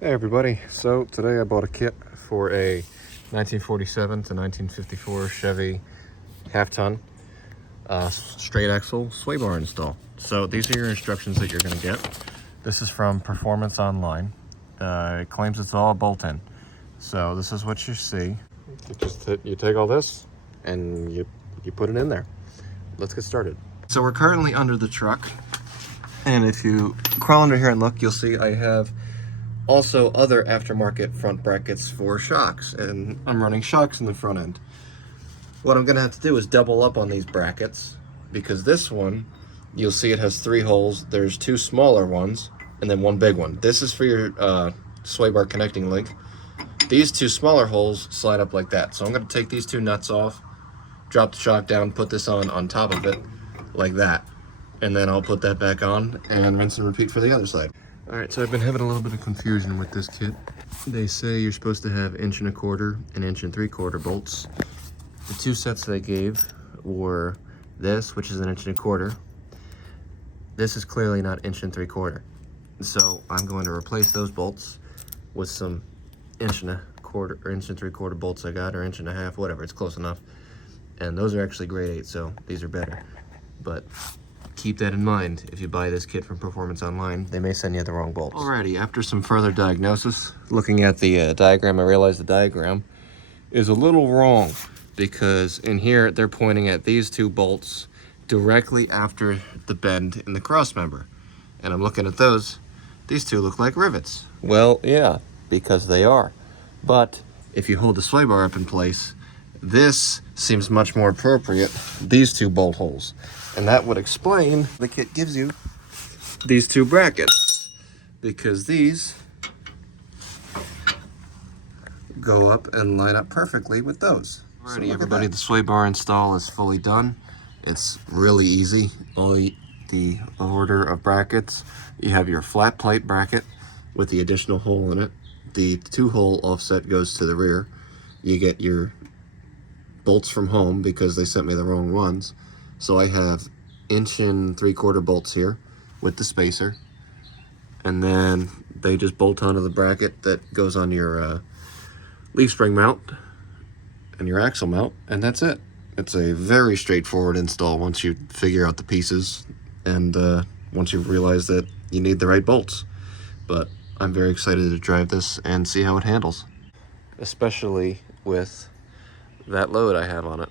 Hey everybody, so today I bought a kit for a 1947 to 1954 Chevy half-ton straight axle sway bar install. So these are your instructions that you're going to get. This is from Performance Online. It claims it's all bolt-in. So this is what you see. You take all this and you put it in there. Let's get started. So we're currently under the truck, and if you crawl under here and look, you'll see I have also other aftermarket front brackets for shocks, and I'm running shocks in the front end. What I'm gonna have to do is double up on these brackets, because this one, you'll see it has 3 holes. There's 2 smaller ones and then 1 big one. This is for your sway bar connecting link. These 2 smaller holes slide up like that. So I'm gonna take these 2 nuts off, drop the shock down, put this on top of it like that, and then I'll put that back on and rinse and repeat for the other side. Alright, so I've been having a little bit of confusion with this kit. They say you're supposed to have 1 1/4 and 1 3/4 bolts. The 2 sets they gave were this, which is 1 1/4. This is clearly not 1 3/4. So I'm going to replace those bolts with some 1 1/4 or 1 3/4 bolts I got, or 1 1/2, whatever, it's close enough. And those are actually grade 8, so these are better. But keep that in mind if you buy this kit from Performance Online. They may send you the wrong bolts. Alrighty, after some further diagnosis, looking at the diagram, I realized the diagram is a little wrong, because in here they're pointing at these 2 bolts directly after the bend in the cross member. And I'm looking at those. These 2 look like rivets. Well, yeah, because they are. But if you hold the sway bar up in place, this seems much more appropriate, these 2 bolt holes. And that would explain the kit gives you these 2 brackets, because these go up and line up perfectly with those. Alrighty, so everybody, the sway bar install is fully done. It's really easy. Only the order of brackets. You have your flat plate bracket with the additional hole in it. The 2-hole offset goes to the rear. You get your bolts from home because they sent me the wrong ones. So I have 1 3/4 bolts here with the spacer, and then they just bolt onto the bracket that goes on your leaf spring mount and your axle mount, and that's it. It's a very straightforward install once you figure out the pieces, and once you realize that you need the right bolts. But I'm very excited to drive this and see how it handles, especially with that load I have on it.